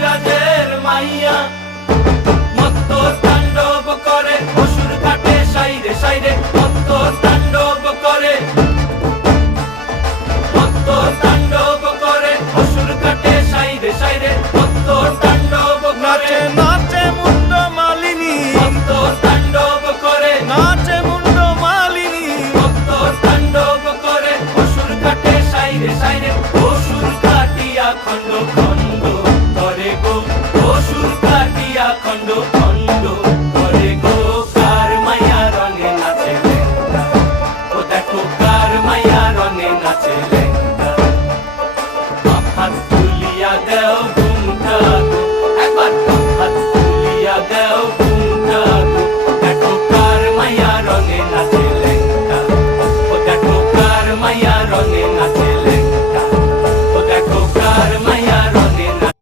রাজের মাইয়া মত্ত তাণ্ডব করে অসুর কাটে সাইরে সাইরে মত্ত তাণ্ডব করে